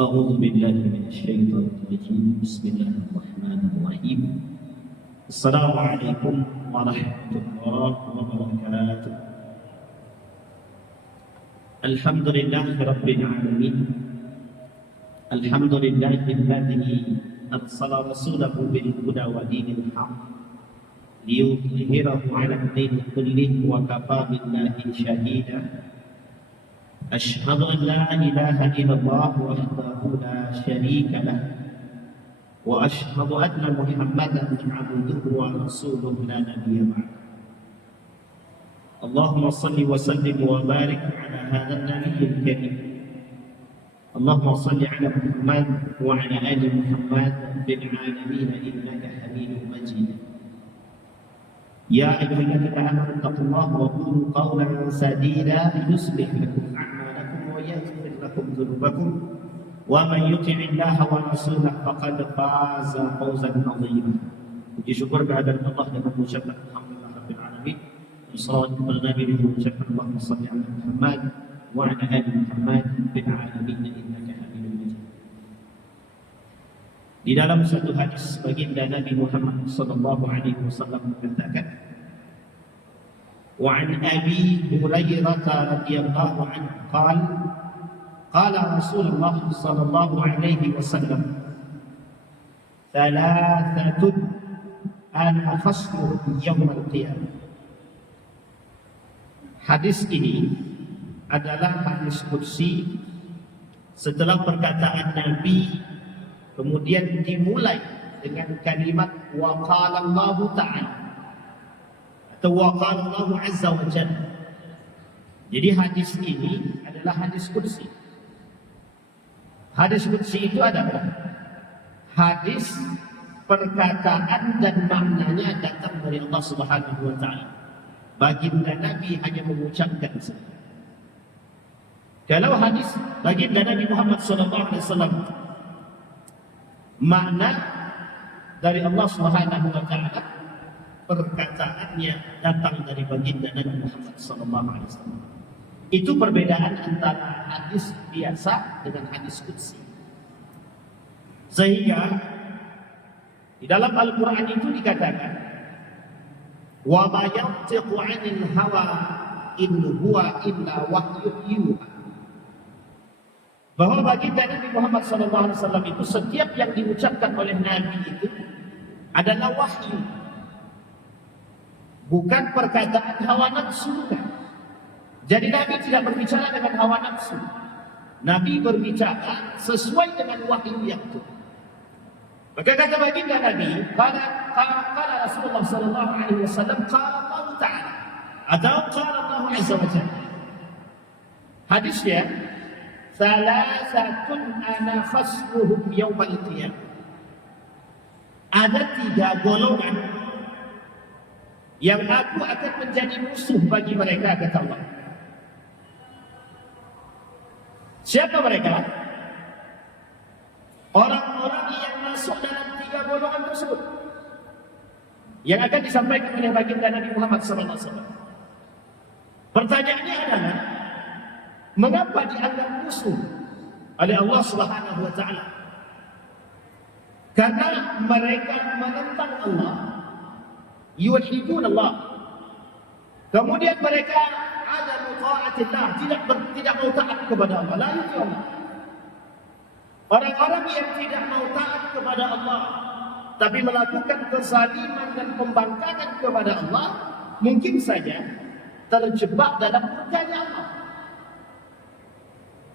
أعوذ بالله من الشيطان الرجيم بسم الله الرحمن الرحيم السلام عليكم ورحمة الله وبركاته الحمد لله رب العالمين الحمد لله الذي أرسل رسوله بالهدى ودين الحق ليظهره على الدين كله وكفى بالله شهيدا أشهد أن لا إله إلا الله وحده لا شريك له وأشهد أن محمدا عبده ورسوله لا نبي بعده اللهم صل وسلم وبارك على هذا النبي الكريم اللهم صل على محمد وعلى آل محمد في العالمين إنك حميد مجيد يا أيها الذين آمنوا اتقوا الله وقولوا قولا سديدا يصلح لكم أعمالكم ويغفر لكم ذنوبكم ومن يطع الله ورسوله فقد فاز فوزا عظيما. Puji syukur kehadirat Allah dan mengucapkan alhamdulillah rabbil alamin. Salawat kepada Nabi dan mengucapkan Allahumma shalli ala Muhammad wa ala ali Muhammad fil alamin innaka Hamidum Majid. Di dalam satu hadis baginda Nabi Muhammad sallallahu alaihi wasallam mengatakan, wa an Abi Hurairah radhiyallahu anhu qala Rasulullah sallallahu alaihi wasallam thalathatun ana khasmuhum yawm al-qiyamah. Hadis ini adalah hadis qudsi setelah perkataan Nabi kemudian dimulai dengan kalimat wa qala Allah ta'ala atau wa qala Allah azza wa jalla. Jadi hadis ini adalah hadis qudsi. Hadis qudsi itu adalah hadis perkataan dan maknanya datang dari Allah Subhanahu wa taala. Baginda Nabi hanya mengucapkan saja. Kalau hadis baginda Nabi Muhammad sallallahu alaihi wasallam makna dari Allah Subhanahu wa taala, perkataannya datang dari baginda Nabi Muhammad sallallahu alaihi wasallam. Itu perbedaan antara hadis biasa dengan hadis qudsi. Sehingga di dalam Al-Qur'an itu dikatakan wa ma yantiqu 'anil hawa in huwa illa wahyun yuha. Bahwa baginda Nabi Muhammad SAW itu setiap yang diucapkan oleh Nabi itu adalah wahyu, bukan perkataan hawa nafsu. Jadi Nabi tidak berbicara dengan hawa nafsu. Nabi berbicara sesuai dengan wahyu yang itu. Maka kata baginda Nabi, qala Rasulullah sallallahu alaihi wasallam qala Allah ta'ala atau qala Allah azza wa jalla. Hadisnya salasatun ana khasmuhum yaumal qiyamah. Ada 3 golongan yang aku akan menjadi musuh bagi mereka, kata Allah. Siapa mereka? Orang-orang yang masuk dalam 3 golongan tersebut yang akan disampaikan oleh baginda Nabi Muhammad SAW. Pertanyaannya adalah, mengapa dianggap musuh oleh Allah Subhanahu wa taala? Karena mereka menentang Allah, yuwahhidun Allah. Kemudian mereka ada muta'atillah, tidak mau taat kepada Allah, la yuti Allah. Orang-orang yang tidak mau taat kepada Allah tapi melakukan kezaliman dan pembangkangan kepada Allah, mungkin saja terjebak dalam murkanya Allah.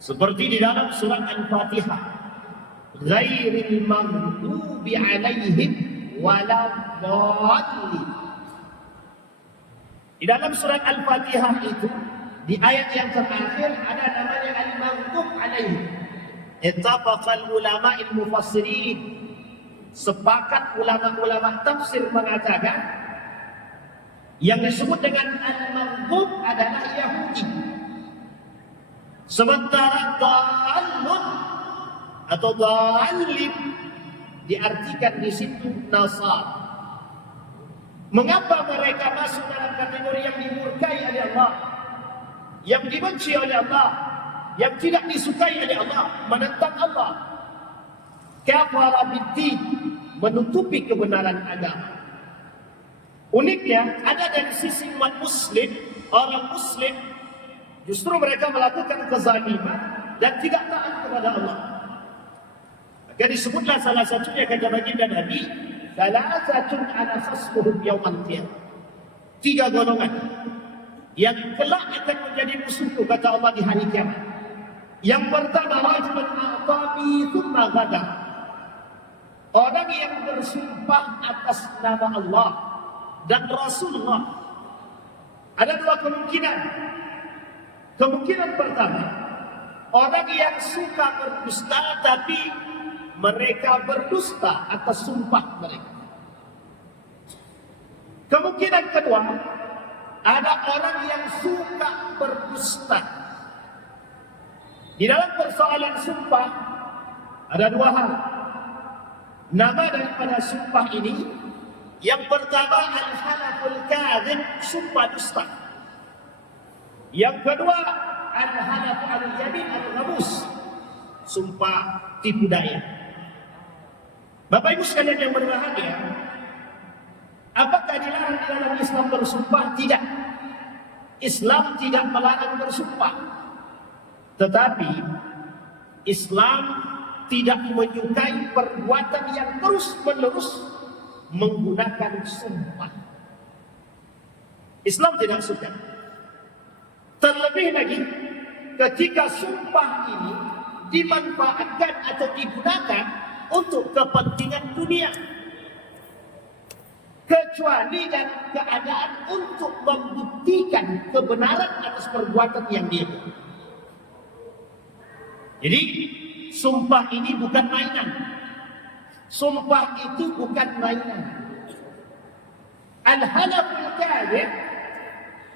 Seperti di dalam surat Al-Fatihah, ghairil maghdubi alaihim waladdallin. Di dalam surat Al-Fatihah itu, di ayat yang terakhir ada namanya al-maghdub alaihim. Ittafaqal ulama'il mufassirin, sepakat ulama-ulama tafsir mengatakan yang disebut dengan al-maghdub adalah Yahudi. Sementara dhalun atau dhalim diartikan di situ Nasara. Mengapa mereka masuk dalam kategori yang dimurkai oleh Allah, yang dibenci oleh Allah? yang tidak disukai oleh Allah, menentang Allah. Kafara biddin, menutupi kebenaran agama. Uniknya, ada dari sisi umat muslim, orang muslim, justru mereka melakukan kezaliman dan tidak taat kepada Allah. Maka disebutlah salah satunya kata baginda Nabi, "Salasatun ana khasmuhum yaumal qiyamah." 3 golongan yang kelak akan menjadi musuhku, kata Allah, di hari kiamat. Yang pertama, rajulun a'tani thumma ghadar. Orang yang bersumpah atas nama Allah dan Rasulullah. Ada 2 kemungkinan. Kemungkinan pertama, orang yang suka berdusta tapi mereka berdusta atas sumpah mereka. Kemungkinan kedua, ada orang yang suka berdusta. Di dalam persoalan sumpah ada 2 hal. Nama daripada sumpah ini, yang pertama al-halaful kadhib, sumpah dusta. Yang kedua al-halaf al-yamin al-ghamus, sumpah tipu daya. Bapak Ibu sekalian yang berbahagia, apakah dilarang di dalam Islam bersumpah? Tidak. Islam tidak melarang bersumpah. Tetapi Islam tidak menyukai perbuatan yang terus-menerus menggunakan sumpah. Islam tidak suka. Terlebih lagi ketika sumpah ini dimanfaatkan atau digunakan untuk kepentingan dunia, kecuali dalam keadaan untuk membuktikan kebenaran atas perbuatan yang dia buat. Jadi sumpah ini bukan mainan. Sumpah itu bukan mainan. Al-halaful kadhib,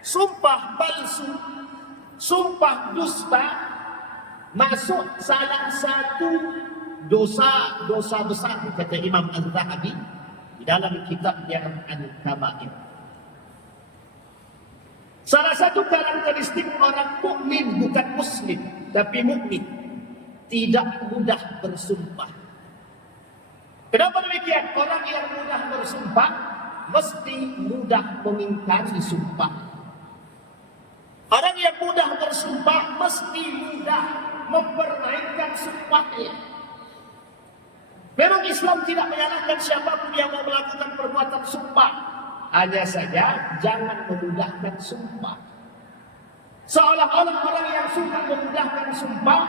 sumpah palsu, sumpah dusta, masuk salah satu dosa besar, kata Imam Az-Zahabi di dalam kitab yang Al-Kabair. Salah satu karakteristik orang mukmin, bukan muslim tapi mukmin, tidak mudah bersumpah. Kenapa demikian? Orang yang mudah bersumpah mesti mudah mengingkari sumpah. Orang yang mudah bersumpah mesti mudah mempermainkan sumpahnya. Memang Islam tidak menyalahkan siapapun yang mau melakukan perbuatan sumpah. Hanya saja jangan memudahkan sumpah. Seolah-olah orang yang suka memudahkan sumpah,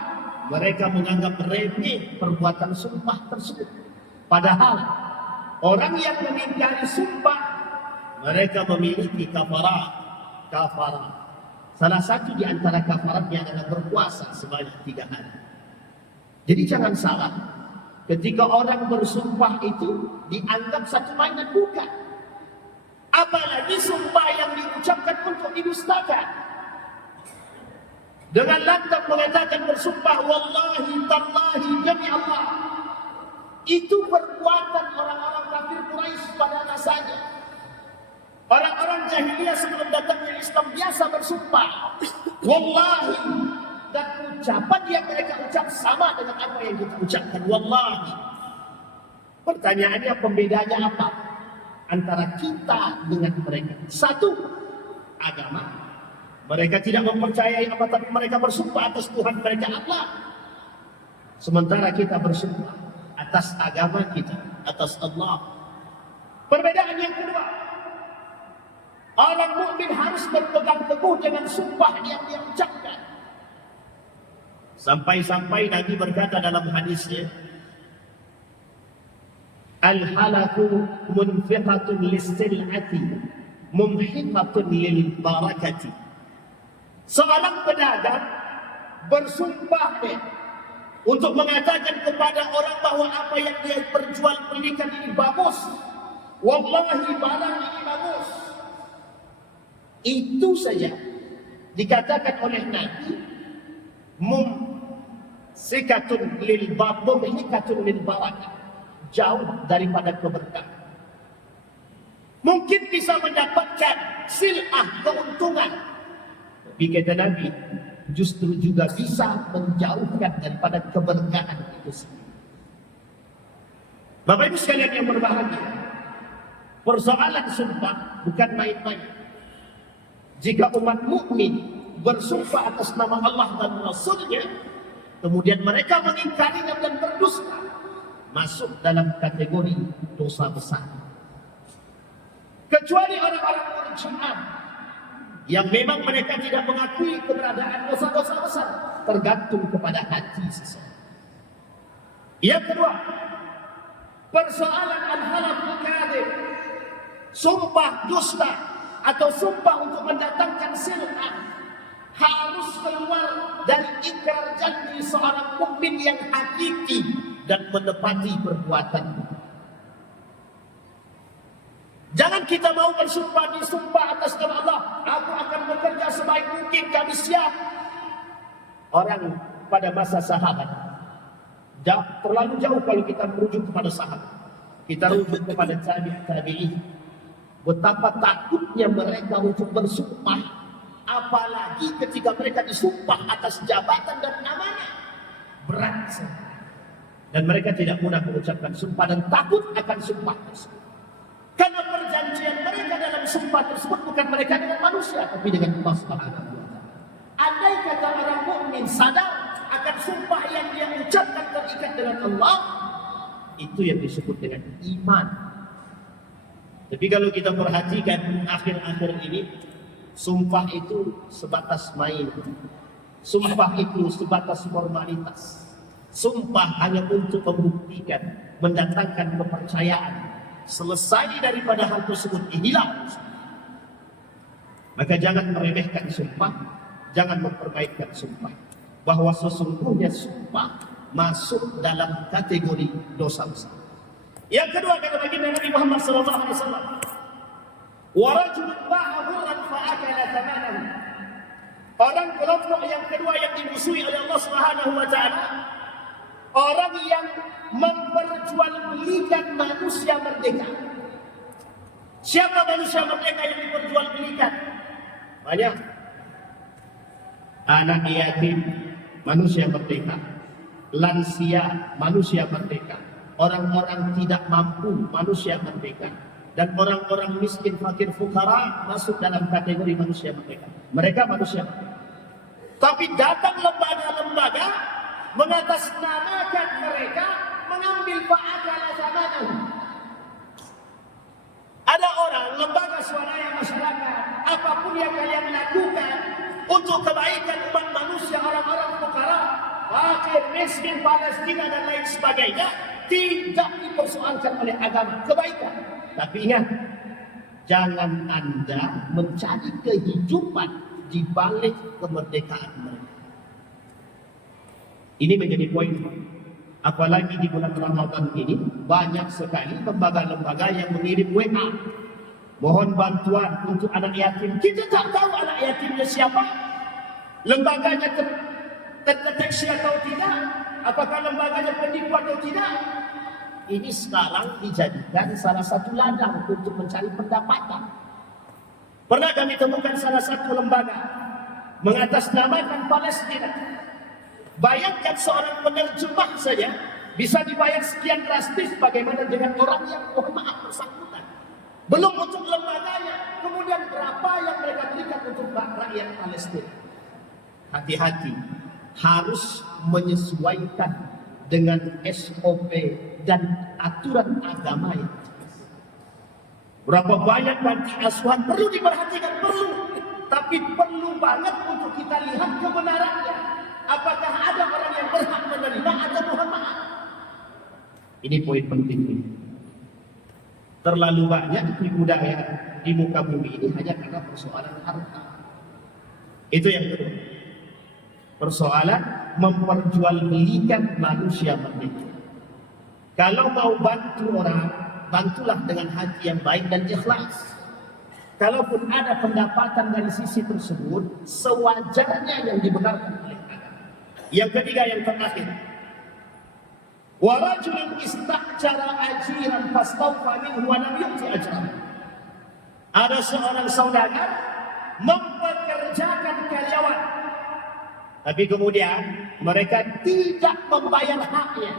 mereka menganggap remeh perbuatan sumpah tersebut. Padahal orang yang mengingkari sumpah, mereka memiliki kafarat. Salah satu di antara kafaratnya adalah berpuasa sebanyak 3 hari. Jadi jangan salah, ketika orang bersumpah itu dianggap satu mainan, bukan. Apalagi sumpah yang diucapkan untuk didustakan. Dengan lantang mengatakan bersumpah wallahi tallahi demi Allah. Itu perbuatan orang-orang kafir Quraisy pada masanya. Orang-orang jahiliyah sebelum datangnya Islam biasa bersumpah wallahi, dan ucapan yang mereka ucap sama dengan apa yang kita ucapkan, wallahi. Pertanyaannya, pembedanya apa antara kita dengan mereka? Satu, agama. Mereka tidak mempercayai apa, tapi mereka bersumpah atas Tuhan mereka Allah. Sementara kita bersumpah atas agama kita, atas Allah. Perbedaan yang kedua, orang mukmin harus berpegang teguh dengan sumpah yang dia ucapkan. Sampai-sampai Nabi berkata dalam hadisnya, al-halafu munfiqatun lis-sil'ati mumhiqatun lil-barakati. Seorang pedagang bersumpah untuk mengatakan kepada orang bahwa apa yang dia perjualbelikan ini bagus. Wallahi barang ini bagus. Itu saja dikatakan oleh Nabi mumsikatun lil barakah, jauh daripada keberkahan. Mungkin bisa mendapatkan sil'ah, keuntungan. Tapi kata Nabi, justru juga bisa menjauhkan daripada keberkahan itu sendiri. Bapak Ibu sekalian yang berbahagia, persoalan sumpah bukan main-main. Jika umat mukmin bersumpah atas nama Allah dan Rasulnya, kemudian mereka mengingkarinya dan berdusta, masuk dalam kategori dosa besar. Kecuali orang-orang Murji'ah yang memang mereka tidak mengakui keberadaan dosa-dosa besar, tergantung kepada hati seseorang. Yang kedua, persoalan al-halaful kadhib, sumpah dusta atau sumpah untuk mendatangkan sil'ah, harus keluar dari ikrar janji seorang mukmin yang hakiki dan menepati perbuatan. Jangan kita mau bersumpah disumpah atas nama Allah, aku akan bekerja sebaik mungkin, kami siap. Orang pada masa sahabat, terlalu jauh kalau kita merujuk kepada sahabat, kita rujuk kepada tabi'in. Betapa takutnya mereka untuk bersumpah, apalagi ketika mereka disumpah atas jabatan dan amanah, berat. Dan mereka tidak mudah mengucapkan sumpah dan takut akan sumpah tersebut. Karena perjanjian mereka dalam sumpah tersebut bukan mereka dengan manusia, tapi dengan Allah Subhanahu wa Ta'ala. Andai kata orang mukmin sadar akan sumpah yang dia ucapkan terikat dengan Allah, itu yang disebut dengan iman. Tapi kalau kita perhatikan akhir-akhir ini, sumpah itu sebatas main. Sumpah itu sebatas formalitas. Sumpah hanya untuk membuktikan, mendatangkan kepercayaan. Selesai daripada hal tersebut hilang. Maka jangan meremehkan sumpah, jangan mempermainkan sumpah. Bahwa sesungguhnya sumpah masuk dalam kategori dosa besar. Yang kedua, kata baginda Nabi Muhammad SAW, wa rajulun ba'a hurran fa'akala thamanahu. Orang kelompok yang kedua yang dimusuhi oleh Allah Subhanahu wa Ta'ala, orang yang memperjualbelikan manusia merdeka. Siapa manusia merdeka yang diperjualbelikan? Banyak. Anak yatim, manusia merdeka. Lansia, manusia merdeka. Orang-orang tidak mampu, manusia merdeka. Dan orang-orang miskin, fakir, fukara masuk dalam kategori manusia merdeka. Mereka manusia merdeka. Tapi datang lembaga-lembaga mengatasnamakan mereka, mengambil fa'akala thamanahu. Ada orang, lembaga swadaya masyarakat, apapun yang kalian lakukan untuk kebaikan umat manusia, orang-orang fukara, fakir, miskin, Palestina dan lain sebagainya, tidak dipersoalkan oleh agama, kebaikan. Tapi ingat, jangan Anda mencari kehidupan di balik kemerdekaan mereka. Ini menjadi poin. Apalagi di bulan Ramadan ini, banyak sekali lembaga-lembaga yang mengirim WA, mohon bantuan untuk anak yatim. Kita tak tahu anak yatimnya siapa, lembaganya terdeteksi atau tidak, apakah lembaganya penipu atau tidak. Ini sekarang dijadikan salah satu ladang untuk mencari pendapatan. Pernah kami temukan salah satu lembaga mengatasnamakan Palestina. Bayangkan seorang penerjemah saja bisa dibayar sekian drastis, bagaimana dengan orang yang mohon maaf bersangkutan. Belum untuk lembaganya, kemudian berapa yang mereka berikan untuk rakyat Palestina. Hati-hati, harus menyesuaikan dengan SOP dan aturan agama yang jelas. Berapa banyak panti asuhan perlu diperhatikan, perlu. Tapi perlu banget untuk kita lihat kebenarannya. Apakah ada orang yang berhak menerima atau mohon maaf? Ini poin penting ini. Terlalu banyak tipu daya di muka bumi ini hanya karena persoalan harta. Itu yang kedua. Persoalan memperjualbelikan manusia merdeka. Kalau mau bantu orang, bantulah dengan hati yang baik dan ikhlas. Kalaupun ada pendapatan dari sisi tersebut, sewajarnya yang dibenarkan oleh agama. Yang ketiga, yang terakhir, wa rajulun ista'jara ajiran fastawfa minhu wa lam yu'ti ajran. Ada seorang saudagar mempekerjakan karyawan, Tapi kemudian mereka tidak membayar haknya.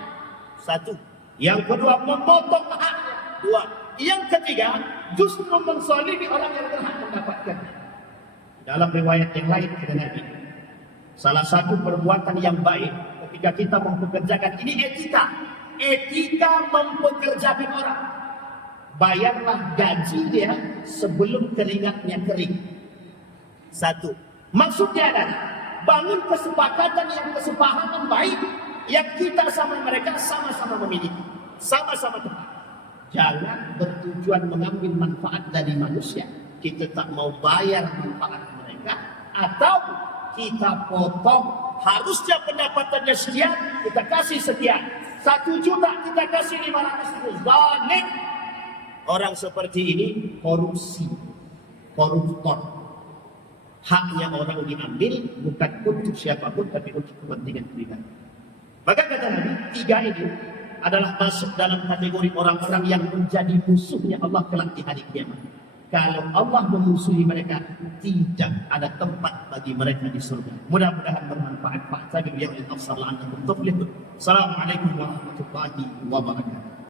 Satu. Yang kedua, memotong haknya. Dua. Yang ketiga, justru menzalimi orang yang berhak mendapatkan. Dalam riwayat yang lain kata Nabi, salah satu perbuatan yang baik ketika kita mempekerjakan, ini etika mempekerjakan orang. Bayarlah gaji dia sebelum keringatnya kering. Satu. Maksudnya adalah bangun kesepakatan yang kesepahaman baik yang kita sama mereka sama-sama memiliki, sama-sama tepat. Jangan bertujuan mengambil manfaat dari manusia. Kita tak mau bayar manfaat mereka, atau kita potong, harusnya pendapatannya sekian, kita kasih sekian. 1 juta kita kasih 500.000. Zalim. Orang seperti ini korupsi, koruptor. Haknya orang diambil bukan untuk siapapun, tapi untuk kepentingan pribadi. Maka kata Nabi, 3 ini adalah masuk dalam kategori orang-orang yang menjadi musuhnya Allah kelak di hari kiamat. Kalau Allah memusuhi mereka, tidak ada tempat bagi mereka di surga. Mudah-mudahan bermanfaat. Assalamualaikum warahmatullahi wabarakatuh.